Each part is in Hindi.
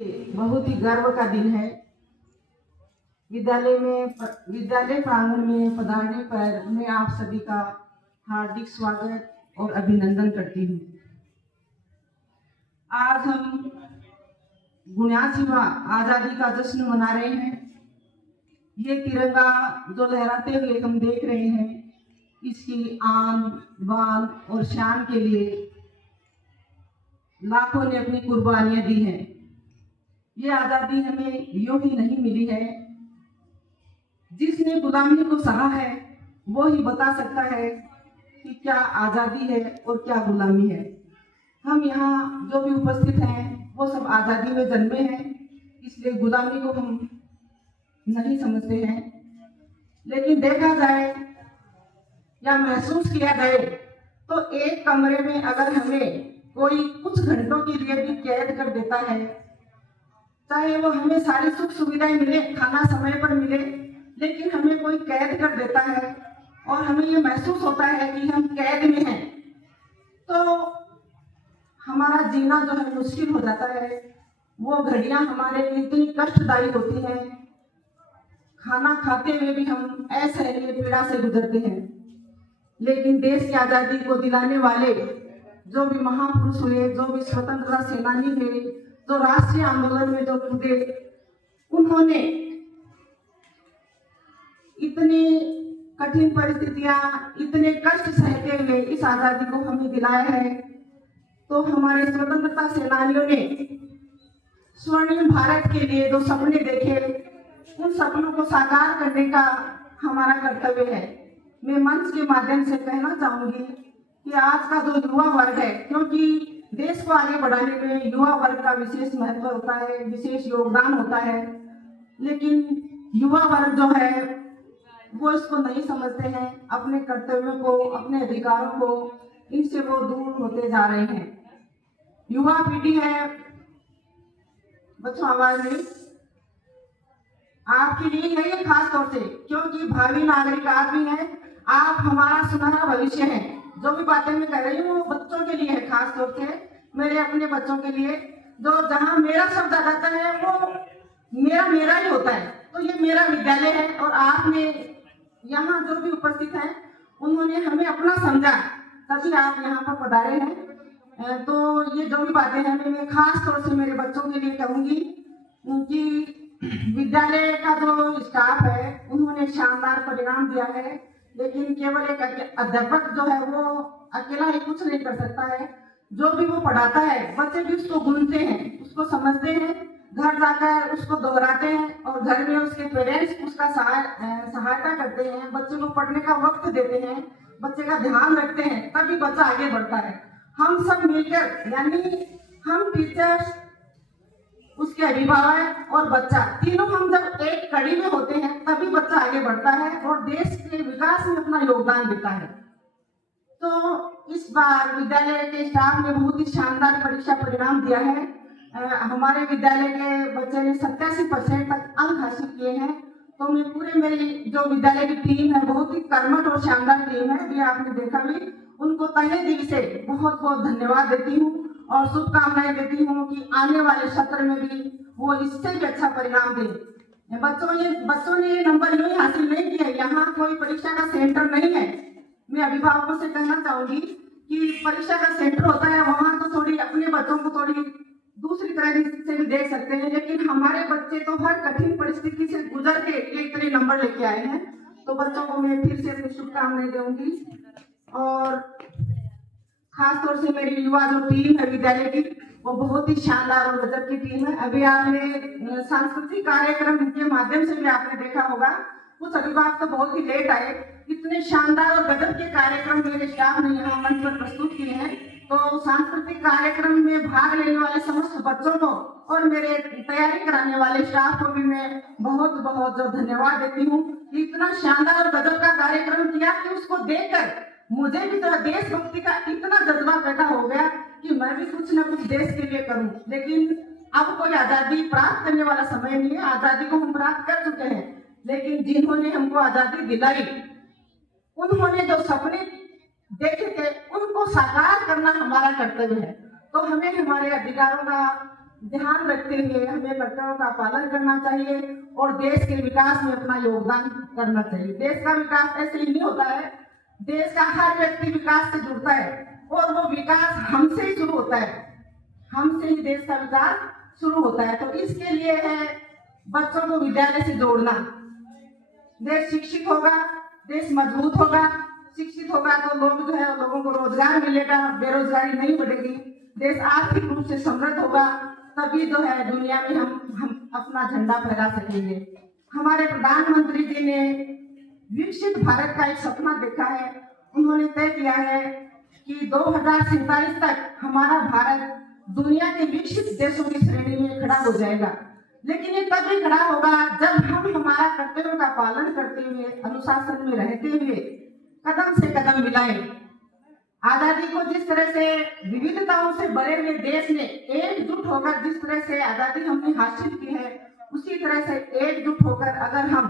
बहुत ही गर्व का दिन है। विद्यालय प्रांगण में पधारने पर मैं आप सभी का हार्दिक स्वागत और अभिनंदन करती हूँ। आज हम 79वां आजादी का जश्न मना रहे हैं। ये तिरंगा जो लहराते हुए हम देख रहे हैं, इसकी आन बान और शान के लिए लाखों ने अपनी कुर्बानियां दी हैं। ये आजादी हमें यूं ही नहीं मिली है। जिसने गुलामी को सहा है वो ही बता सकता है कि क्या आजादी है और क्या गुलामी है। हम यहाँ जो भी उपस्थित हैं वो सब आजादी में जन्मे हैं, इसलिए गुलामी को हम नहीं समझते हैं। लेकिन देखा जाए या महसूस किया जाए तो एक कमरे में अगर हमें कोई कुछ घंटों के लिए भी कैद कर देता है, चाहे वो हमें सारी सुख सुविधाएं मिले, खाना समय पर मिले, लेकिन हमें कोई कैद कर देता है और हमें ये महसूस होता है कि हम कैद में हैं, तो हमारा जीना जो है मुश्किल हो जाता है। वो घड़ियां हमारे लिए इतनी कष्टदायी होती हैं, खाना खाते हुए भी हम असहनीय पीड़ा से गुजरते हैं। लेकिन देश की आजादी को दिलाने वाले जो भी महापुरुष हुए, जो भी स्वतंत्रता सेनानी हुए, जो राष्ट्रीय आंदोलन में जो कूदे, उन्होंने इतनी कठिन परिस्थितियां, इतने कष्ट सहते हुए इस आजादी को हमें दिलाया है। तो हमारे स्वतंत्रता सेनानियों ने स्वर्णिम भारत के लिए जो सपने देखे, उन सपनों को साकार करने का हमारा कर्तव्य है। मैं मंच के माध्यम से कहना चाहूंगी कि आज का जो युवा वर्ग है, क्योंकि देश को आगे बढ़ाने में युवा वर्ग का विशेष महत्व होता है, विशेष योगदान होता है, लेकिन युवा वर्ग जो है वो इसको नहीं समझते हैं। अपने कर्तव्यों को, अपने अधिकारों को, इनसे वो दूर होते जा रहे हैं। युवा पीढ़ी है, बच्चों आवाज नहीं, आपके लिए है ये खास तौर से, क्योंकि भावी नागरिक आप भी हैं, आप हमारा सुनहरा भविष्य है। जो भी बातें मैं कह रही हूँ वो बच्चों के लिए है, खास तौर से मेरे अपने बच्चों के लिए। जो जहाँ मेरा शब्द आ जाता है वो मेरा ही होता है। तो ये मेरा विद्यालय है और आपने यहाँ जो भी उपस्थित हैं उन्होंने हमें अपना समझा, तभी आप यहाँ पर पधारे हैं। तो ये जो भी बातें हैं मैं खास तौर से मेरे बच्चों के लिए कहूँगी कि विद्यालय का जो स्टाफ है उन्होंने शानदार परिणाम दिया है, लेकिन केवल एक अध्यापक जो है वो अकेला ही कुछ नहीं कर सकता है। जो भी वो पढ़ाता है बच्चे भी उसको गूंजते हैं, उसको समझते हैं, घर जाकर उसको दोहराते हैं और घर में उसके पेरेंट्स उसका सहायता करते हैं, बच्चे को पढ़ने का वक्त देते हैं, बच्चे का ध्यान रखते हैं, तभी बच्चा आगे बढ़ता है। हम सब मिलकर, यानी हम टीचर्स, उसके अभिभावक और बच्चा, तीनों हम जब एक कड़ी में होते हैं तभी बच्चा आगे बढ़ता है और देश के विकास में अपना योगदान देता है। तो इस बार विद्यालय के स्टाफ ने बहुत ही शानदार परीक्षा परिणाम दिया है। हमारे विद्यालय के बच्चे ने 87% तक अंक हासिल किए हैं। तो मैं पूरे मेरी जो विद्यालय की टीम है, बहुत ही कर्मठ और शानदार टीम है, ये आपने देखा भी, उनको तहे दिल से बहुत बहुत धन्यवाद देती हूँ और शुभकामनाएं देती हूँ कि आने वाले सत्र में भी वो इससे भी अच्छा परिणाम दें। बच्चों ने ये नंबर यूं ही हासिल नहीं किया, यहाँ कोई परीक्षा का सेंटर नहीं है। मैं अभिभावकों से कहना चाहूंगी कि परीक्षा का सेंटर होता है, वहां तो थोड़ी अपने बच्चों को थोड़ी दूसरी तरह से भी देख सकते हैं, लेकिन हमारे बच्चे तो हर कठिन परिस्थिति से गुजर के ये इतने नंबर लेके आए हैं। तो बच्चों को मैं फिर से अपनी शुभकामनाएं दूंगी और खास तौर से मेरी युवा जो टीम है विद्यालय की, वो बहुत ही शानदार और गजब की टीम है। अभी आपने सांस्कृतिक कार्यक्रम के माध्यम से भी आपने देखा होगा, कुछ अभिभावक तो बहुत ही लेट आए, इतने शानदार और गजब के कार्यक्रम मेरे स्टाफ ने यहाँ मंच पर प्रस्तुत किए हैं। तो सांस्कृतिक कार्यक्रम में भाग लेने वाले समस्त बच्चों को और मेरे तैयारी कराने वाले स्टाफ को भी मैं बहुत बहुत जो धन्यवाद देती हूँ। इतना शानदार और गजब का कार्यक्रम किया कि उसको देखकर मुझे भी तो देशभक्ति का इतना जज्बा पैदा हो गया कि मैं भी कुछ ना कुछ देश के लिए करूं। लेकिन अब कोई आजादी प्राप्त करने वाला समय नहीं है, आजादी को हम प्राप्त कर चुके हैं, लेकिन जिन्होंने हमको आजादी दिलाई, उन्होंने जो सपने देखे थे उनको साकार करना हमारा कर्तव्य है। तो हमें हमारे अधिकारों का ध्यान रखते हुए हमें कर्तव्यों का पालन करना चाहिए और देश के विकास में अपना योगदान करना चाहिए। देश का विकास ऐसे ही नहीं होता है, देश का हर व्यक्ति विकास से जुड़ता है और वो विकास हमसे ही शुरू होता है, हमसे ही देश का विकास शुरू होता है। तो इसके लिए है बच्चों को विद्यालय से जोड़ना। देश शिक्षित होगा, देश मजबूत होगा, शिक्षित होगा तो लोग जो है लोगों को रोजगार मिलेगा, बेरोजगारी नहीं बढ़ेगी, देश आर्थिक रूप से समृद्ध होगा, तभी जो है दुनिया में हम अपना झंडा फहरा सकेंगे। हमारे प्रधानमंत्री जी ने विकसित भारत का एक सपना देखा है। उन्होंने तय किया है कि 2047 तक हमारा भारत दुनिया के विकसित देशों की श्रेणी में खड़ा हो जाएगा। लेकिन ये तभी खड़ा होगा जब हम हमारा कर्तव्यों का पालन करते हुए, अनुशासन में रहते हुए कदम से कदम मिलाएं। आजादी को जिस तरह से विविधताओं से भरे हुए देश ने एकजुट होकर जिस तरह से आजादी हमने हासिल की है, उसी तरह से एकजुट होकर अगर हम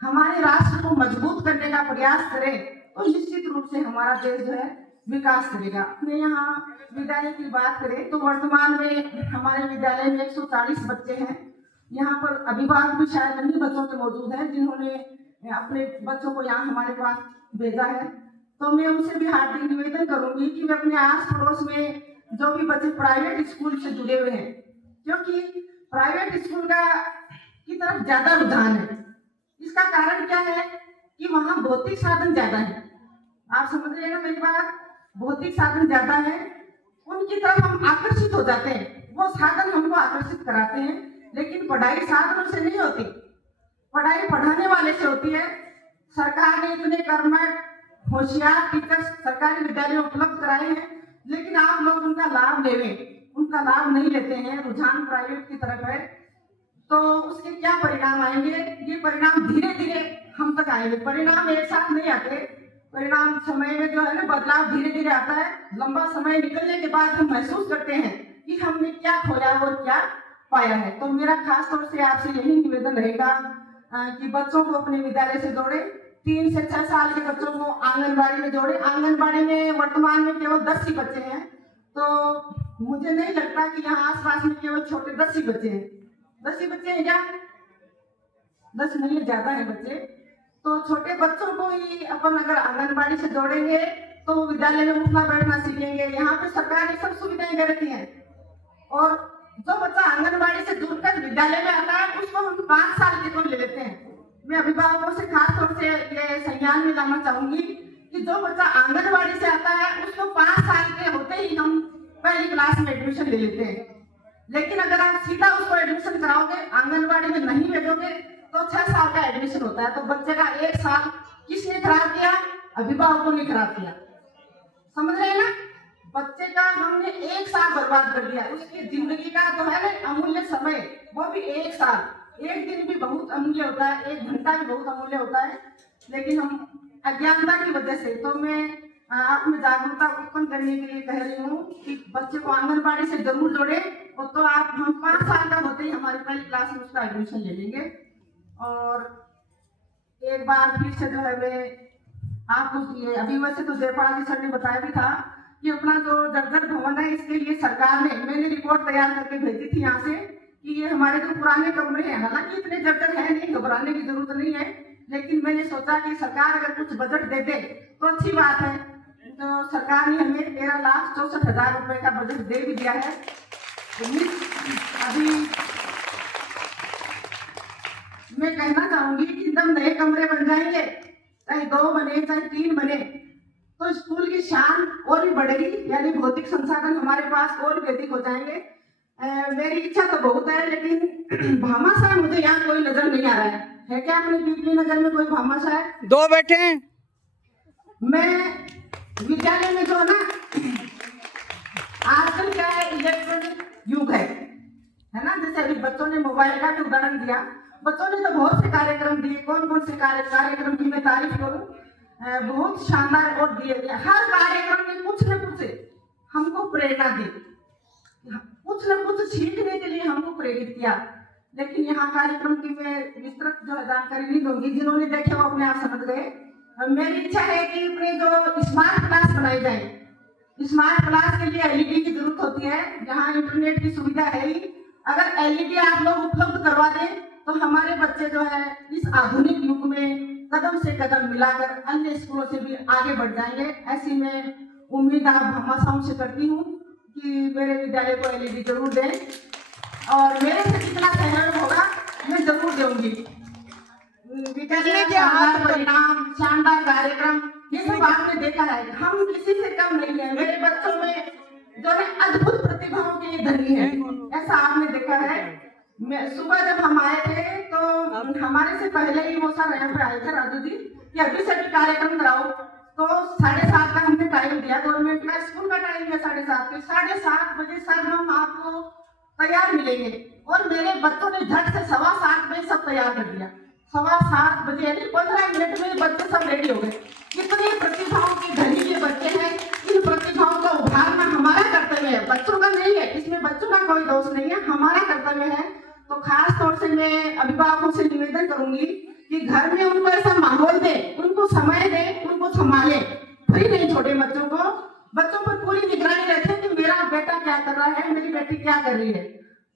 हमारे राष्ट्र को मजबूत करने का प्रयास करें तो निश्चित रूप से हमारा देश जो है विकास करेगा। अपने यहाँ विद्यालय की बात करें तो वर्तमान में हमारे विद्यालय में 140 बच्चे हैं। यहाँ पर अभिभावक भी शायद नहीं बच्चों के मौजूद हैं जिन्होंने अपने बच्चों को यहाँ हमारे पास भेजा है। तो मैं उनसे भी हार्दिक निवेदन करूंगी कि वे अपने आस पड़ोस में जो भी बच्चे प्राइवेट स्कूल से जुड़े हुए हैं, क्योंकि प्राइवेट स्कूल का की तरफ ज्यादा रुझान है। इसका कारण क्या है कि वहाँ भौतिक साधन ज्यादा है। आप समझ रहे हैं ना मेरी बात, भौतिक साधन ज्यादा है, उनकी तरफ हम आकर्षित हो जाते हैं, वो साधन हमको आकर्षित कराते हैं। लेकिन पढ़ाई साधनों से नहीं होती, पढ़ाई पढ़ाने वाले से होती है। सरकार ने इतने कर्मठ होशियार टीचर्स सरकारी विद्यालय में उपलब्ध कराए हैं, लेकिन आप लोग उनका लाभ उनका लाभ नहीं लेते हैं, रुझान प्राइवेट की तरफ है। तो उसके क्या परिणाम आएंगे? ये परिणाम धीरे धीरे हम तक आएंगे, परिणाम एक साथ नहीं आते। परिणाम समय में जो है ना बदलाव धीरे धीरे आता है। लंबा समय निकलने के बाद हम महसूस करते हैं कि हमने क्या खोया और क्या पाया है। तो मेरा खास तौर से आपसे यही निवेदन रहेगा कि बच्चों को अपने विद्यालय से जोड़े। 3 से 6 साल के बच्चों को आंगनबाड़ी में जोड़े। आंगनबाड़ी में वर्तमान में केवल 10 ही बच्चे हैं, तो मुझे नहीं लगता कि यहाँ आसपास में केवल छोटे 10 ही बच्चे हैं। 10 ही बच्चे हैं क्या? 10 नहीं है, ज्यादा है बच्चे। तो छोटे बच्चों को ही अपन अगर आंगनबाड़ी से जोड़ेंगे तो वो विद्यालय में उठना बैठना सीखेंगे। यहाँ पे सरकार ने सब सुविधाएं दे रखी हैं, और जो बच्चा आंगनबाड़ी से जुड़कर विद्यालय में आता है उसको हम 5 साल के को ले लेते हैं। मैं अभिभावकों से खास तौर से ये संज्ञान में लाना चाहूंगी कि जो बच्चा आंगनबाड़ी से आता है उसको 5 साल के होते ही हम पहली क्लास में एडमिशन ले लेते हैं। लेकिन अगर आप सीधा उसको एडमिशन कराओगे, आंगनबाड़ी में नहीं भेजोगे, तो 6 साल का एडमिशन होता है। तो बच्चे का 1 साल किसने खराब किया? अभिभावकों ने खराब किया। समझ रहे हैं ना? बच्चे का हमने 1 साल बर्बाद कर दिया। उसकी जिंदगी का जो है ना अमूल्य समय, वो भी 1 साल। एक दिन भी बहुत अमूल्य होता है, 1 घंटा भी बहुत अमूल्य होता है, लेकिन हम अज्ञानता की वजह से। तो मैं आप में जागरूकता उत्पन्न करने के लिए कह रही हूँ कि बच्चे को आंगनबाड़ी से जरूर जोड़े, और तो हम 5 साल का होते ही हमारी पहली क्लास में उसका एडमिशन ले लेंगे। और एक बार फिर से जो है वे आप पूछिए, अभी वैसे तो जयपाल जी सर ने बताया भी था कि अपना जो जर्जर भवन है, इसके लिए सरकार ने, मैंने रिपोर्ट तैयार करके भेजी थी यहाँ से कि ये हमारे जो पुराने कमरे हैं, हालांकि इतने जर्जर है नहीं, घबराने की जरूरत नहीं है, लेकिन मैंने सोचा कि सरकार अगर कुछ बजट दे दे तो अच्छी बात है। तो सरकार ने हमें 13,64,000 रुपए का बजट दे भी दिया है। अभी मैं कहना चाहूंगी कि जब नए कमरे बन जाएंगे, चाहे 2 बने चाहे 3 बने, तो स्कूल की शान और भी बढ़ेगी, यानी भौतिक संसाधन हमारे पास और भी अधिक हो जाएंगे। मेरी इच्छा तो बहुत है, लेकिन भामाशाह मुझे यहाँ कोई नजर नहीं आ रहा है क्या अपने पीपली नगर में कोई भामाशाह है? 2 बैठे हैं। मैं विद्यालय में जो है ना, आजकल क्या है, इलेक्ट्रॉनिक युग है ना। जैसे अभी बच्चों ने मोबाइल का उदाहरण दिया, बच्चों ने तो बहुत से कार्यक्रम दिए। कौन कौन से कार्यक्रम की मैं तारीफ करूं, बहुत शानदार और दिए गए। हर कार्यक्रम में कुछ न कुछ हमको प्रेरणा दी, कुछ न कुछ सीखने के लिए हमको प्रेरित किया। लेकिन यहाँ कार्यक्रम की मैं विस्तृत जो जानकारी नहीं दूंगी, जिन्होंने देखे वो अपने आप समझ गए। मेरी इच्छा है कि अपने जो स्मार्ट क्लास बनाई जाए, स्मार्ट क्लास के लिए एलईडी की जरूरत होती है, जहाँ इंटरनेट की सुविधा है ही। अगर एलईडी आप लोग उपलब्ध करवा दें तो हमारे बच्चे जो है इस आधुनिक युग में कदम से कदम मिलाकर अन्य स्कूलों से भी आगे बढ़ जाएंगे। ऐसी मैं उम्मीद आप भामाशाहों से करती हूँ कि मेरे विद्यालय को एलईडी जरूर दें और मेरे से जितना सहयोग होगा मैं जरूर दूंगी। विद्यालय के शानदार परिणाम, शानदार कार्यक्रम, ये सब आपने देखा है। हम किसी से कम नहीं है। मेरे बच्चों में जो है अद्भुत प्रतिभाओं के ये धनी है, ऐसा आपने देखा है। मैं सुबह जब हम आए थे तो हमारे से पहले ही वो सर यहाँ पे आए थे, राजू जी, कि अभी से भी कार्यक्रम कराओ। तो 7:30 का हमने टाइम दिया, गवर्नमेंट का स्कूल का टाइम है 7:30 के। 7:30 बजे सर हम आपको तैयार मिलेंगे और मेरे बच्चों ने झट से 7:15 बजे सब तैयार कर दिया। 7:15 बजे यानी 15 मिनट में बच्चे सब रेडी हो गए। कितने प्रतिभाओं के धनी ये बच्चे हैं। इन प्रतिभाओं का उभारना हमारा कर्तव्य है, बच्चों का नहीं है। इसमें बच्चों का कोई दोष नहीं है, हमारा कर्तव्य है। तो खास तौर से मैं अभिभावकों से निवेदन करूंगी कि घर में उनको ऐसा माहौल दे, उनको समय दे, उनको संभाले। फ्री नहीं छोड़े बच्चों को, बच्चों पर पूरी निगरानी रखें कि मेरा बेटा क्या कर रहा है, मेरी बेटी क्या कर रही है,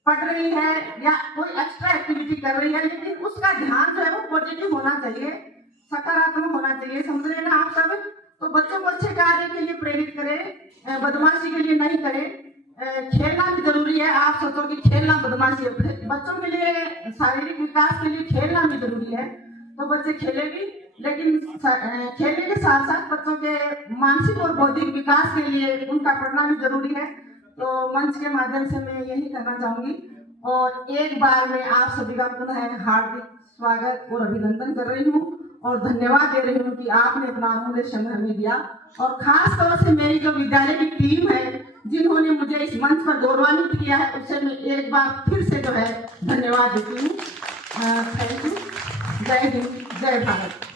पढ़ रही है या कोई एक्स्ट्रा एक्टिविटी कर रही है, लेकिन उसका ध्यान जो है वो पॉजिटिव होना चाहिए, सकारात्मक होना चाहिए। समझ रहे ना आप सब? तो बच्चों को अच्छे कार्य के लिए प्रेरित करें, बदमाशी के लिए नहीं करें। खेलना भी जरूरी है। आप सोचो कि खेलना बदमाशी है, बच्चों के लिए शारीरिक विकास के लिए खेलना भी जरूरी है। तो बच्चे खेले भी, लेकिन खेलने के साथ साथ बच्चों के मानसिक और बौद्धिक विकास के लिए उनका पढ़ना भी जरूरी है। तो मंच के माध्यम से मैं यही कहना चाहूंगी और एक बार मैं आप सभी का पुनः हार्दिक स्वागत और अभिनंदन कर रही हूँ और धन्यवाद दे रही हूँ कि आपने अपना अमूल्य समय हमें दिया। और खास तौर से मेरी जो विद्यालय की टीम है जिन्होंने मुझे इस मंच पर गौरवान्वित किया है, उससे मैं एक बार फिर से जो है धन्यवाद देती हूँ। Thank you. जय हिंद, जय भारत।